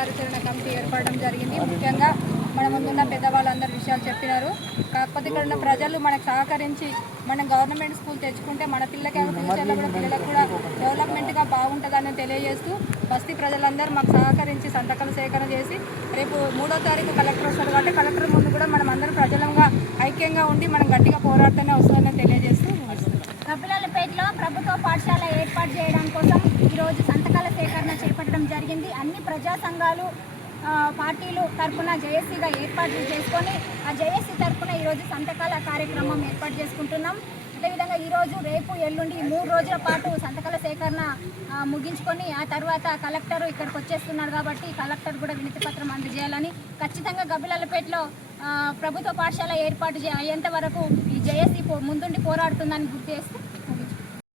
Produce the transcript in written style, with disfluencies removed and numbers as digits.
కార్యాచరణ కమిటీ ఏర్పడడం జరిగింది. ముఖ్యంగా మన ముందున్న పెద్దవాళ్ళందరూ విషయాలు చెప్పినారు. కాకపోతే ఇక్కడ ఉన్న ప్రజలు మనకు సహకరించి మనం గవర్నమెంట్ స్కూల్ తెచ్చుకుంటే మన ఫ్యూచర్లో కూడా పిల్లలకు కూడా డెవలప్మెంట్గా బాగుంటుందని తెలియజేస్తూ బస్తీ ప్రజలందరూ మాకు సహకరించి సంతకాలు సేకరణ చేసి రేపు 3వ తారీఖు కలెక్టర్ వస్తారు కాబట్టి కలెక్టర్ ముందు కూడా మనం అందరం ప్రజలంగా ఐక్యంగా ఉండి మనం గట్టిగా పోరాడుతూనే వస్తుందని తెలియజేస్తూ గబ్బిలాలపేటలో ప్రభుత్వ పాఠశాల ఏర్పాటు చేయడం కోసం ఈరోజు సంతకాల సేకరణ చేపట్టడం జరిగింది. అన్ని ప్రజా సంఘాలు పార్టీలు తరఫున జేఏసీగా ఏర్పాటు చేసుకొని ఆ జేఏసీ తరఫున ఈరోజు సంతకాల కార్యక్రమం ఏర్పాటు చేసుకుంటున్నాం. అదేవిధంగా ఈరోజు రేపు ఎల్లుండి 3 రోజుల పాటు సంతకాల సేకరణ ముగించుకొని ఆ తర్వాత కలెక్టర్ ఇక్కడికి వచ్చేస్తున్నారు కాబట్టి కలెక్టర్ కూడా వినతి పత్రం అందజేయాలని ఖచ్చితంగా గబ్బిలాలపేటలో ప్రభుత్వ పాఠశాల ఏర్పాటు అయ్యేంత వరకు ఈ జేఏసీ ముందుండి పోరాడుతుందని గుర్తు చేస్తూ